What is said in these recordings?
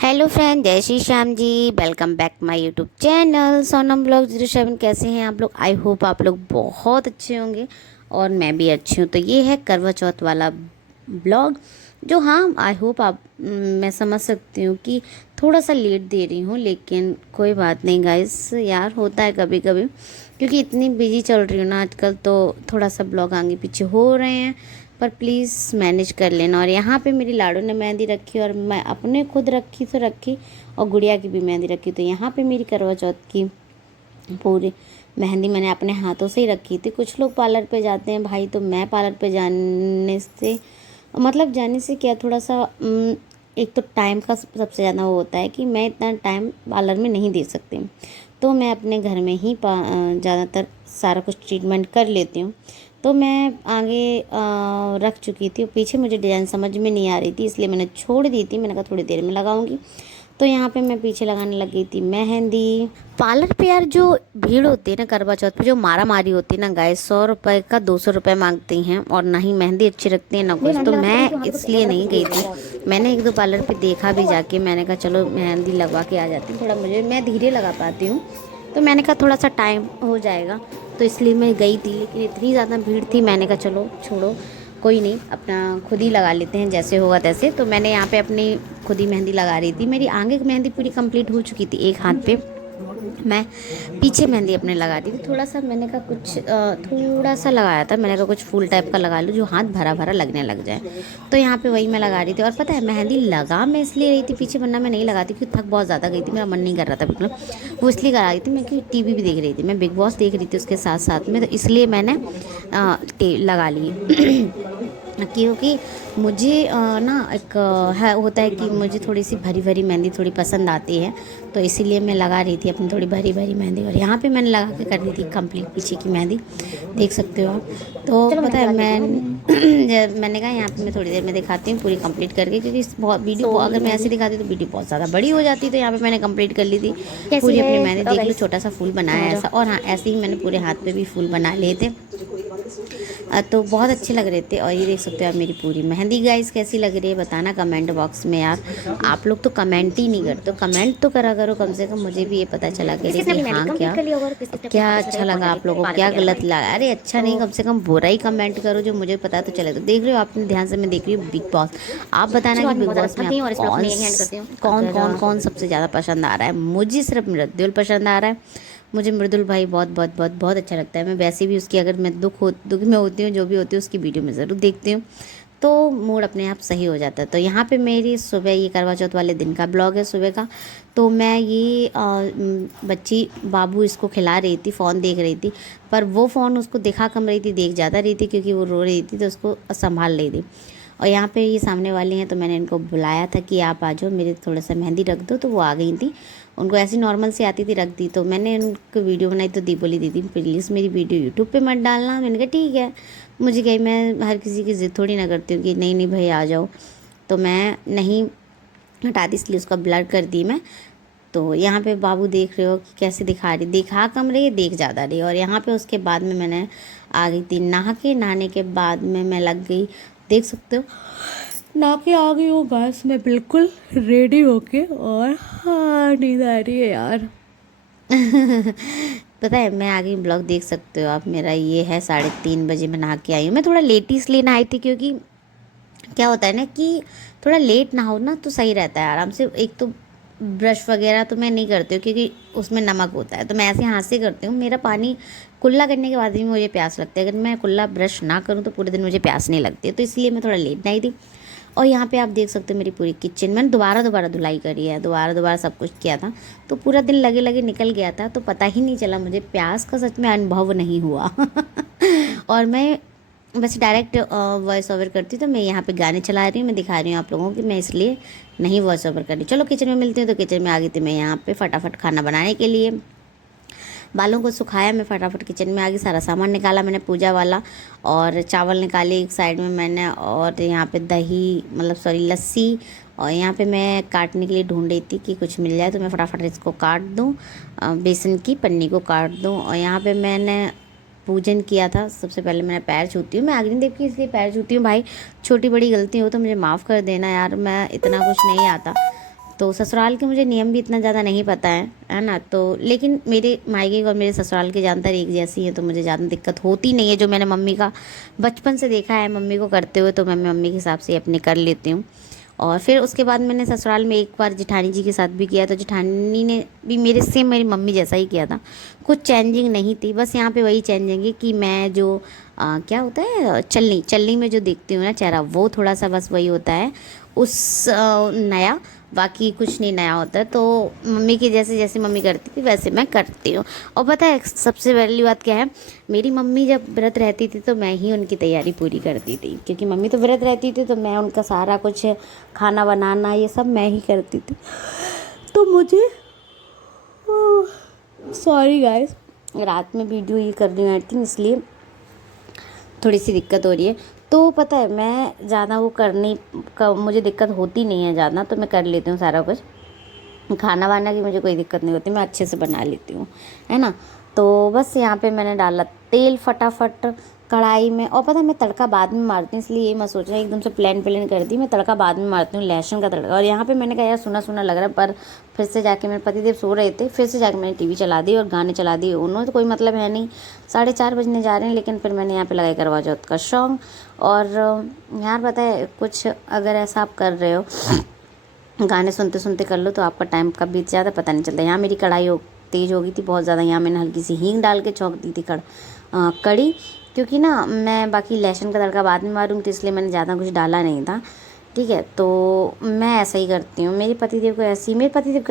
Hello friend, जय Shri Shyam ji. Welcome back my YouTube channel Sonam blog 07। कैसे हैं आप लोग? आई होप आप लोग बहुत अच्छे होंगे और मैं भी अच्छी हूँ। तो ये है करवा चौथ वाला ब्लॉग जो, हाँ, आई होप आप मैं समझ सकती हूँ कि थोड़ा सा लेट दे रही हूँ, लेकिन कोई बात नहीं गाइस, यार होता है कभी कभी, क्योंकि इतनी बिजी चल रही हूँ ना आजकल, तो थोड़ा सा ब्लॉग आगे पीछे हो रहे हैं, पर प्लीज़ मैनेज कर लेना। और यहाँ पे मेरी लाडो ने मेहंदी रखी और मैं अपने खुद रखी तो रखी, और गुड़िया की भी मेहंदी रखी। तो यहाँ पे मेरी करवा चौथ की पूरी मेहंदी मैंने अपने हाथों से ही रखी थी। कुछ लोग पार्लर पे जाते हैं भाई, तो मैं पार्लर पे जाने से मतलब जाने से क्या, थोड़ा सा एक तो टाइम का सबसे ज़्यादा वो होता है कि मैं इतना टाइम पार्लर में नहीं दे सकती हूँ, तो मैं अपने घर में ही ज़्यादातर सारा कुछ ट्रीटमेंट कर लेती हूँ। तो मैं आगे रख चुकी थी, पीछे मुझे डिज़ाइन समझ में नहीं आ रही थी, इसलिए मैंने छोड़ दी थी। मैंने कहा थोड़ी देर में लगाऊंगी। तो यहाँ पे मैं पीछे लगाने लग गई थी मेहंदी। पार्लर पे यार जो भीड़ होती है ना करवा चौथ पे, जो मारा मारी होती है ना गाइस, 100 रुपये का 200 रुपये मांगती हैं, और ना ही मेहंदी अच्छी रखती है ना कुछ। तो मैं इसलिए नहीं गई थी। मैंने एक दो पार्लर पे देखा भी जाके, मैंने कहा चलो मेहंदी लगवा के आ जाती हूँ। थोड़ा मैं धीरे लगा पाती हूँ, तो मैंने कहा थोड़ा सा टाइम हो जाएगा, तो इसलिए मैं गई थी। लेकिन इतनी ज़्यादा भीड़ थी, मैंने कहा चलो छोड़ो, कोई नहीं, अपना खुद ही लगा लेते हैं जैसे होगा तैसे। तो मैंने यहाँ पे अपनी खुद ही मेहंदी लगा रही थी। मेरी आगे की मेहंदी पूरी कंप्लीट हो चुकी थी एक हाथ पे, मैं पीछे मेहंदी अपने लगा रही थी। थोड़ा सा मैंने कहा कुछ थोड़ा सा लगाया था, मैंने कहा कुछ फूल टाइप का लगा लूँ जो हाथ भरा भरा लगने लग जाए। तो यहाँ पे वही मैं लगा रही थी। और पता है मेहंदी लगा मैं इसलिए रही थी पीछे, वरना मैं नहीं लगाती, क्योंकि थक बहुत ज़्यादा गई थी, मेरा मन नहीं कर रहा था बिल्कुल। वो इसलिए लगा रही थी मैं, क्योंकि टीवी भी देख रही थी, मैं बिग बॉस देख रही थी उसके साथ साथ में, तो इसलिए मैंने लगा ली। क्योंकि मुझे ना एक है होता है कि मुझे थोड़ी सी भरी भरी मेहंदी थोड़ी पसंद आती है, तो इसीलिए मैं लगा रही थी अपनी थोड़ी भरी भरी मेहंदी। और यहाँ पे मैंने लगा के कर दी थी कंप्लीट पीछे की मेहंदी, देख सकते हो आप। तो पता है मैंने कहा यहाँ पे मैं थोड़ी देर में दिखाती हूँ पूरी कंप्लीट करके, क्योंकि बहुत वीडियो अगर मैं ऐसे दिखाती तो वीडियो बहुत ज़्यादा बड़ी हो जाती। तो यहाँ पे मैंने कंप्लीट कर ली थी पूरी अपनी मेहंदी, देख लो छोटा सा फूल बनाया ऐसा। और हाँ, ऐसे ही मैंने पूरे हाथ पे भी फूल बना लिए थे, तो बहुत अच्छे लग रहे थे। और ये देख सकते हो आप मेरी पूरी मेहंदी। गाइस कैसी लग रही है बताना कमेंट बॉक्स में। यार आप लोग तो कमेंट ही नहीं करते, तो कमेंट तो करा करो कम से कम, मुझे भी ये पता चला कि हाँ क्या क्या अच्छा लगा आप लोगों को, क्या गलत लगा। अरे अच्छा नहीं, कम से कम बुरा ही कमेंट करो जो मुझे पता तो चले। तो देख रहे हो आपने ध्यान से, मैं देख रही हूँ बिग बॉस। आप बताना कि बिग बॉस में कौन कौन कौन सबसे ज़्यादा पसंद आ रहा है। मुझे सिर्फ मृदुल पसंद आ रहा है। मुझे मृदुल भाई बहुत बहुत बहुत बहुत अच्छा लगता है। मैं वैसे भी उसकी, अगर मैं दुख में होती हूँ, जो भी होती है उसकी वीडियो में ज़रूर देखती हूँ, तो मूड अपने आप सही हो जाता है। तो यहाँ पे मेरी सुबह, ये करवा चौथ वाले दिन का ब्लॉग है सुबह का। तो मैं ये बच्ची बाबू इसको खिला रही थी, फ़ोन देख रही थी, पर वो फ़ोन उसको दिखा कम रही थी, देख ज़्यादा रही थी, क्योंकि वो रो रही थी तो उसको संभाल रही थी। और यहाँ पे ये सामने वाली हैं, तो मैंने इनको बुलाया था कि आप आ जाओ, मेरे थोड़ा सा मेहंदी रख दो, तो वो आ गई थी। उनको ऐसी नॉर्मल से आती थी, रख दी। तो मैंने उनको वीडियो बनाई, तो दी बोली दीदी प्लीज़ मेरी वीडियो यूट्यूब पे मत डालना। मैंने कहा ठीक है। मुझे कही, मैं हर किसी की ज़िद थोड़ी ना करती हूँ कि नहीं नहीं भाई आ जाओ, तो मैं नहीं हटा दी, इसलिए उसका ब्लर कर दी मैं। तो यहाँ पे बाबू देख रहे हो कि कैसे दिखा रही, दिखा कम रही है, देख ज़्यादा रही। और यहाँ पे उसके बाद में मैंने आ गई थी नहाने के बाद में मैं लग गई, देख सकते हो नहा के आ गई हूँ बस मैं बिल्कुल रेडी होके। और हाँ, नींद आ रही है यार। पता है मैं आ गई, ब्लॉग देख सकते हो आप मेरा। ये है 3:30 बजे मैं नहा के आई हूँ। मैं थोड़ा लेट ही इसलिए नहाई थी, क्योंकि क्या होता है ना कि थोड़ा लेट ना हो ना तो सही रहता है आराम से। एक तो ब्रश वगैरह तो मैं नहीं करती हूँ, क्योंकि उसमें नमक होता है, तो मैं ऐसे हाथ से करती हूँ। मेरा पानी कुल्ला करने के बाद भी मुझे प्यास लगती है, अगर मैं कुल्ला ब्रश ना करूँ तो पूरे दिन मुझे प्यास नहीं लगती है, तो इसलिए मैं थोड़ा लेट नहीं थी। और यहाँ पे आप देख सकते हो मेरी पूरी किचन, मैंने दोबारा दोबारा धुलाई करी है, दोबारा दोबारा सब कुछ किया था, तो पूरा दिन लगे लगे निकल गया था, तो पता ही नहीं चला, मुझे प्यास का सच में अनुभव नहीं हुआ। और मैं बस डायरेक्ट वॉइस ओवर करती हूँ, तो मैं यहाँ पे गाने चला रही हूँ, मैं दिखा रही हूँ आप लोगों को कि मैं इसलिए नहीं वॉइस ओवर कर रही। चलो किचन में मिलती हूँ। तो किचन में आ गई थी मैं यहाँ पे फटाफट खाना बनाने के लिए। बालों को सुखाया, मैं फटाफट किचन में आ गई, सारा सामान निकाला मैंने पूजा वाला, और चावल निकाले एक साइड में मैंने, और यहाँ पे दही मतलब सॉरी लस्सी, और यहाँ पे मैं काटने के लिए ढूंढ रही थी कि कुछ मिल जाए, तो मैं फटाफट इसको काट दूँ, बेसन की पन्नी को काट दूँ। और यहाँ पे मैंने पूजन किया था। सबसे पहले मैं पैर छूती हूँ, मैं अग्निदेव की इसलिए पैर छूती हूँ भाई, छोटी बड़ी गलती हो तो मुझे माफ़ कर देना यार, मैं इतना कुछ नहीं आता, तो ससुराल के मुझे नियम भी इतना ज़्यादा नहीं पता है ना। तो लेकिन मेरे मायके और मेरे ससुराल के ज़्यादातर एक जैसी है, तो मुझे ज़्यादा दिक्कत होती नहीं है। जो मैंने मम्मी का बचपन से देखा है मम्मी को करते हुए, तो मैं मम्मी के हिसाब से अपने कर लेती हूँ। और फिर उसके बाद मैंने ससुराल में एक बार जेठानी जी के साथ भी किया, तो जेठानी ने भी मेरे से मेरी मम्मी जैसा ही किया था। कुछ चेंजिंग नहीं थी, बस यहाँ पे वही चेंजिंग है कि मैं जो क्या होता है चलनी चलनी में जो देखती हूँ ना चेहरा, वो थोड़ा सा बस वही होता है उस नया, बाकी कुछ नहीं नया होता है। तो मम्मी की जैसे जैसे मम्मी करती थी वैसे मैं करती हूँ। और पता है सबसे पहली बात क्या है, मेरी मम्मी जब व्रत रहती थी तो मैं ही उनकी तैयारी पूरी करती थी, क्योंकि मम्मी तो व्रत रहती थी तो मैं उनका सारा कुछ खाना बनाना ये सब मैं ही करती थी। तो मुझे सॉरी गाइस, रात में वीडियो ये कर रही हूँ एडिटिंग, इसलिए थोड़ी सी दिक्कत हो रही है। तो पता है मैं ज़्यादा वो करने का मुझे दिक्कत होती नहीं है ज़्यादा, तो मैं कर लेती हूँ सारा कुछ। खाना वाना की मुझे कोई दिक्कत नहीं होती, मैं अच्छे से बना लेती हूँ, है ना। तो बस यहाँ पे मैंने डाला तेल फटाफट कढ़ाई में। और पता है मैं तड़का बाद में मारती हूँ, इसलिए ये मैं सोच रही हूँ एकदम से प्लान कर दी, मैं तड़का बाद में मारती हूँ, लहसुन का तड़का। और यहाँ पे मैंने कहा यार सुना सुना लग रहा है, पर फिर से जाके मेरे पतिदेव सो रहे थे, फिर से जाके मैंने टीवी चला दी और गाने चला दिए। उन्होंने तो कोई मतलब है नहीं, 4:30 बजने जा रहे हैं, लेकिन फिर मैंने यहाँ पे लगाई करवा चौथ का सॉन्ग। और यार पता है कुछ अगर ऐसा आप कर रहे हो गाने सुनते सुनते कर लो तो आपका टाइम कब बीत जाता है पता नहीं चलता। यहाँ मेरी कढ़ाई तेज़ हो गई थी बहुत ज़्यादा, यहाँ मैंने हल्की सी हींग डाल के छौंक दी थी कड़ी, क्योंकि ना मैं बाकी लहसुन का तड़का बाद में मारूंगी, तो इसलिए मैंने ज़्यादा कुछ डाला नहीं था। ठीक है, तो मैं ऐसा ही करती हूँ। मेरे पतिदेव को ऐसी, मेरे पतिदेव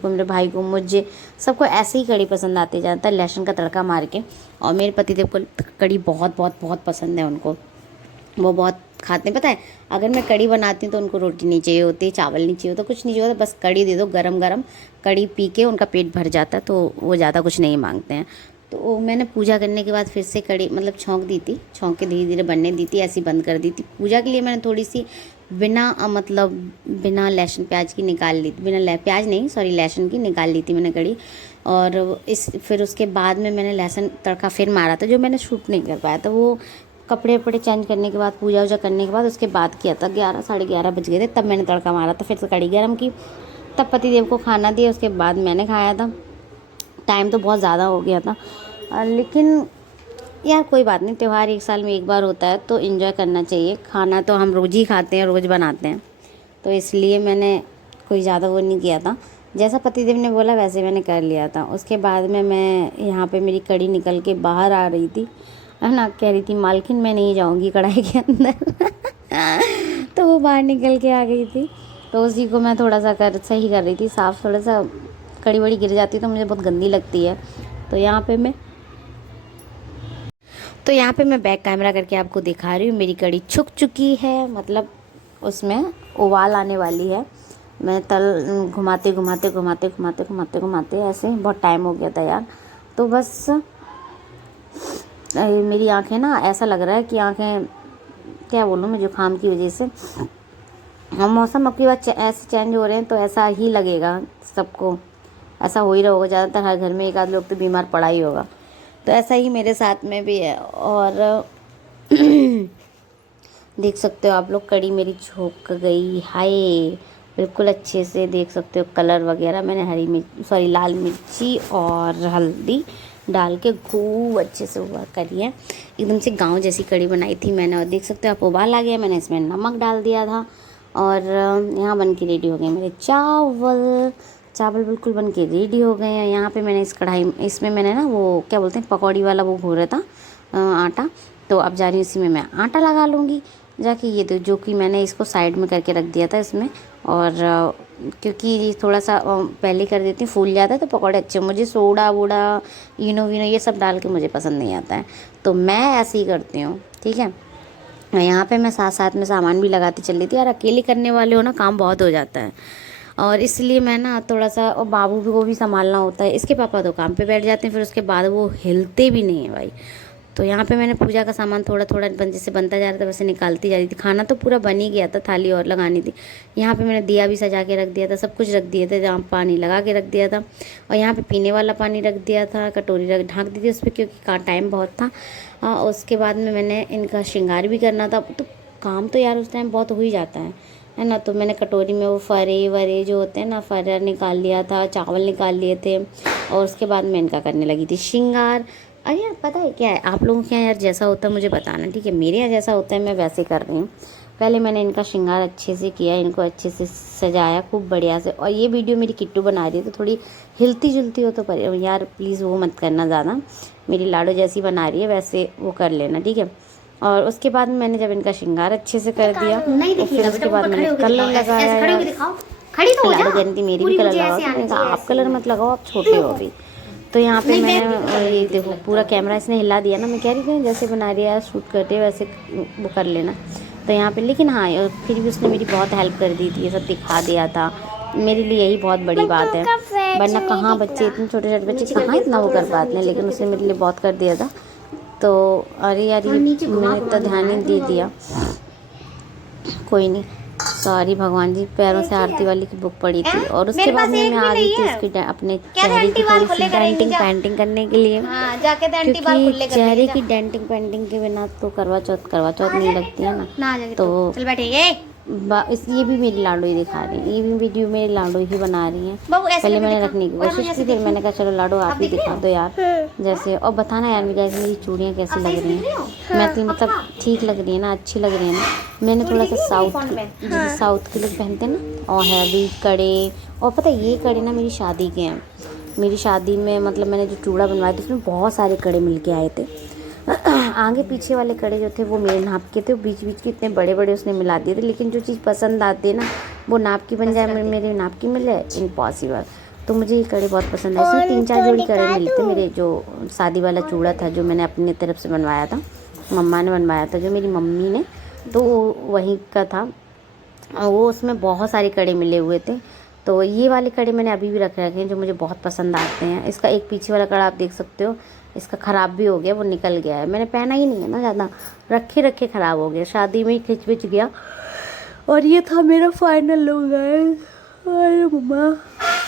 को मेरे भाई को मुझे सबको ऐसे ही कड़ी पसंद आती है ज़्यादातर, लहसुन का तड़का मार के। और मेरे पतिदेव को कड़ी बहुत बहुत बहुत पसंद है, उनको वो बहुत खाते हैं। पता है अगर मैं कड़ी बनाती हूँ तो उनको रोटी नहीं चाहिए होती, चावल नहीं चाहिए होता, कुछ नहीं चाहिए होता, बस कड़ी दे दो गरम गरम, कड़ी पी के उनका पेट भर जाता है, तो वो ज़्यादा कुछ नहीं मांगते हैं। तो मैंने पूजा करने के बाद फिर से कड़ी मतलब छौंक दी थी, छौंक के धीरे धीरे बनने दी थी, ऐसी बंद कर दी थी। पूजा के लिए मैंने थोड़ी सी बिना लहसुन प्याज की निकाल ली थी, प्याज नहीं सॉरी लहसुन की निकाल ली थी मैंने कड़ी। और फिर उसके बाद में मैंने लहसुन तड़का फिर मारा था, जो मैंने शूट नहीं कर पाया था, वो कपड़े वपड़े चेंज करने के बाद पूजा वूजा करने के बाद उसके बाद किया था। 11 साढ़े 11 बज गए थे तब मैंने तड़का मारा था, फिर से कड़ी गर्म की, तब पतिदेव को खाना दिया, उसके बाद मैंने खाया था। टाइम तो बहुत ज़्यादा हो गया था, लेकिन यार कोई बात नहीं, त्यौहार एक साल में एक बार होता है तो इन्जॉय करना चाहिए। खाना तो हम रोज़ ही खाते हैं, रोज़ बनाते हैं, तो इसलिए मैंने कोई ज़्यादा वो नहीं किया था। जैसा पतिदेव ने बोला वैसे मैंने कर लिया था। उसके बाद में मैं यहाँ पे मेरी कड़ी निकल के बाहर आ रही थी, है ना, कह रही थी मालकिन मैं नहीं जाऊँगी कढ़ाई के अंदर तो वो बाहर निकल के आ गई थी, तो उसी को मैं थोड़ा सा सही कर रही थी साफ़। थोड़ा सा कड़ी वड़ी गिर जाती तो मुझे बहुत गंदी लगती है। तो यहाँ पे मैं बैक कैमरा करके आपको दिखा रही हूँ, मेरी कड़ी छुक चुकी है, मतलब उसमें उबाल आने वाली है। मैं तल घुमाते ऐसे बहुत टाइम हो गया था यार। तो बस मेरी आंखें ना ऐसा लग रहा है कि आंखें क्या बोलूँ मैं, जुकाम की वजह से। मौसम अब की बात ऐसे चेंज हो रहे हैं तो ऐसा ही लगेगा सबको, ऐसा हो ही रहा होगा, ज़्यादातर हर घर में एक आध लोग तो बीमार पड़ा ही होगा। तो ऐसा ही मेरे साथ में भी है। और देख सकते हो आप लोग कड़ी मेरी झोंक गई, हाय बिल्कुल अच्छे से देख सकते हो कलर वगैरह। मैंने लाल मिर्ची और हल्दी डाल के खूब अच्छे से उबाल करी है, एकदम से गांव जैसी कड़ी बनाई थी मैंने। और देख सकते हो आप उबाल आ गया, मैंने इसमें नमक डाल दिया था। और यहाँ बन के रेडी हो गए मेरे चावल बिल्कुल बन के रेडी हो गए हैं। यहाँ पे मैंने इसमें मैंने ना वो क्या बोलते हैं पकौड़ी वाला वो घोरा था आटा, तो अब जा रही हूँ इसी में मैं आटा लगा लूँगी जाके। ये जो कि मैंने इसको साइड में करके रख दिया था इसमें, और क्योंकि थोड़ा सा पहले कर देती हूँ फूल जाता है तो पकौड़े अच्छे। मुझे सोडा वोडा इनो विनो ये सब डाल के मुझे पसंद नहीं आता है, तो मैं ऐसे ही करती हूँ। ठीक है, यहाँ पे मैं साथ साथ में सामान भी लगाती चल रही थी। यार अकेले करने वाले हो ना काम बहुत हो जाता है, और इसलिए मैं ना थोड़ा सा, और बाबू को भी संभालना होता है। इसके पापा तो काम पे बैठ जाते हैं, फिर उसके बाद वो हिलते भी नहीं है भाई। तो यहाँ पे मैंने पूजा का सामान थोड़ा थोड़ा जैसे बनता जा रहा था वैसे निकालती जा रही थी। खाना तो पूरा बन ही गया था, थाली और लगानी थी। यहाँ पे मैंने दिया भी सजा के रख दिया था, सब कुछ रख दिया था, जहाँ पानी लगा के रख दिया था। और यहाँ पे पीने वाला पानी रख दिया था, कटोरी ढाँक दी थी उस पर, क्योंकि टाइम बहुत था। उसके बाद में मैंने इनका श्रृंगार भी करना था, तो काम तो यार उस टाइम बहुत हो ही जाता है। है ना। तो मैंने कटोरी में वो फरे वरे जो होते हैं ना, फरा निकाल लिया था, चावल निकाल लिए थे, और उसके बाद मैं इनका करने लगी थी श्रृंगार। अरे यार पता है क्या है, आप लोगों के यहाँ यार जैसा होता है मुझे बताना, ठीक है। मेरे यहाँ जैसा होता है मैं वैसे कर रही हूँ। पहले मैंने इनका श्रृंगार अच्छे से किया, इनको अच्छे से सजाया खूब बढ़िया से। और ये वीडियो मेरी किट्टू बना रही है तो थोड़ी हिलती जुलती हो तो पर यार प्लीज़ वो मत करना ज़्यादा। मेरी लाडो जैसी बना रही है वैसे वो कर लेना, ठीक है। और उसके बाद मैंने जब इनका श्रृंगार अच्छे से कर दिया तो फिर उसके बाद मैंने कलर लगाया यार। लाडो कहती मेरी भी कलर लगाओ, तो मैंने कहा आप कलर मत लगाओ, आप छोटे हो अभी। तो यहाँ पे मैंने ये देखो पूरा कैमरा इसने हिला दिया ना, मैं कह रही थी जैसे बना रही है शूट करते वैसे वो कर लेना। तो यहाँ पे लेकिन हाँ फिर भी उसने मेरी बहुत हेल्प कर दी थी, ये सब दिखा दिया था। मेरे लिए यही बहुत बड़ी बात है, वरना कहाँ बच्चे इतने छोटे छोटे बच्चे कहाँ इतना वो कर पाते हैं, लेकिन उसने मेरे लिए बहुत कर दिया था। तो अरे यार ये मैंने इतना ध्यान नहीं दे दिया, कोई नहीं, सॉरी भगवान जी। पैरों से आरती वाली की बुक पड़ी थी और उसके बाद में मैं आ गई थी उसकी अपने चेहरे की थोड़ी सी डेंटिंग पेंटिंग करने के लिए, क्योंकि चेहरे की डेंटिंग पेंटिंग के बिना तो करवा चौथ नहीं लगती है ना। तो ये भी मेरी लाडो ही दिखा रही है, ये भी वीडियो मेरी लाडो ही बना रही है। पहले मैंने रखने की कोशिश की, फिर मैंने कहा चलो लाडो आप ही दिखा दो यार जैसे, और बताना यार मेरी चूड़ियाँ कैसी लग रही हैं। मैं तो मतलब ठीक लग रही है ना, अच्छी लग रही है ना। मैंने थोड़ा सा साउथ के लोग पहनते हैं ना, और हैवी कड़े, और पता है ये कड़े ना मेरी शादी के हैं। मेरी शादी में मतलब मैंने जो चूड़ा बनवाया था उसमें बहुत सारे कड़े मिल के आए थे। आगे पीछे वाले कड़े जो थे वो मेरे नाप के थे, बीच बीच के इतने बड़े बड़े उसने मिला दिए थे। लेकिन जो चीज़ पसंद आती है ना वो नाप की बन जाए, मेरे नाप की मिल जाए, इम्पॉसिबल। तो मुझे ये कड़े बहुत पसंद है। इसमें 3-4 जोड़ी कड़े मिलते। मेरे जो शादी वाला चूड़ा था जो मैंने अपनी तरफ से बनवाया था, मम्मा ने बनवाया था जो मेरी मम्मी ने, तो वहीं का था वो, उसमें बहुत सारे कड़े मिले हुए थे। तो ये वाले कड़े मैंने अभी भी रखे हैं जो मुझे बहुत पसंद आते हैं। इसका एक पीछे वाला कड़ा आप देख सकते हो, इसका ख़राब भी हो गया, वो निकल गया है, मैंने पहना ही नहीं है ना ज़्यादा, रखे ख़राब हो गया, शादी में ही खिंच पिच गया। और ये था मेरा फाइनल लुक गाइस। अरे मम्मा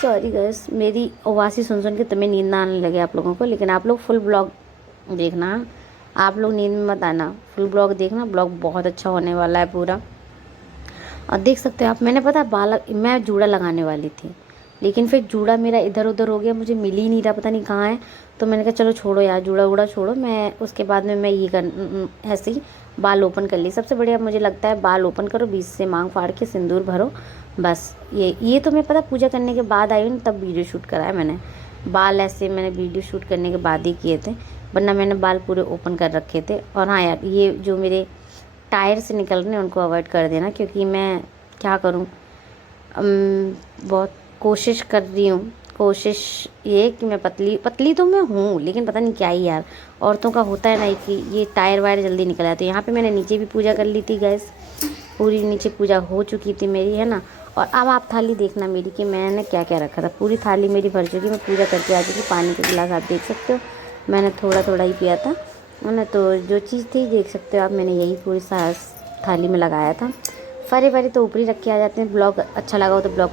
सॉरी गाइस, मेरी आवाज़ ही सुन के तुम्हें नींद ना आने लगे आप लोगों को। लेकिन आप लोग फुल ब्लॉग देखना, आप लोग नींद में मत आना, फुल ब्लॉग देखना, ब्लॉग बहुत अच्छा होने वाला है पूरा। और देख सकते हो आप, मैंने पता मैं जूड़ा लगाने वाली थी, लेकिन फिर जूड़ा मेरा इधर उधर हो गया, मुझे मिल ही नहीं रहा, पता नहीं कहाँ है। तो मैंने कहा चलो छोड़ो यार, जूड़ा वूड़ा छोड़ो। मैं उसके बाद में मैं ये ऐसे ही बाल ओपन कर ली। सबसे बढ़िया मुझे लगता है बाल ओपन करो, बीच से मांग फाड़ के सिंदूर भरो, बस। ये तो मैं पता पूजा करने के बाद आई हूँ तब वीडियो शूट कराया मैंने। बाल ऐसे मैंने वीडियो शूट करने के बाद ही किए थे, वरना मैंने बाल पूरे ओपन कर रखे थे। और हाँ यार ये जो मेरे टायर से निकल रहे हैं उनको अवॉइड कर देना, क्योंकि मैं क्या करूँ, बहुत कोशिश कर रही हूँ। कोशिश ये कि मैं पतली तो मैं हूँ, लेकिन पता नहीं क्या ही यार, औरतों का होता है ना कि ये टायर वायर जल्दी निकल आया। तो यहाँ पे मैंने नीचे भी पूजा कर ली थी गैस, पूरी नीचे पूजा हो चुकी थी मेरी, है ना। और अब आप थाली देखना मेरी कि मैंने क्या क्या रखा था। पूरी थाली मेरी भर चुकी, मैं पूजा करके आ चुकी। पानी का गिलास आप देख सकते हो, मैंने थोड़ा थोड़ा ही पिया था, है ना। तो जो चीज़ थी देख सकते हो आप, मैंने यही पूरी थाली में लगाया था। फरे वरे तो ऊपर ही रख के आ जाते हैं। ब्लॉग अच्छा लगा हो तो ब्लॉग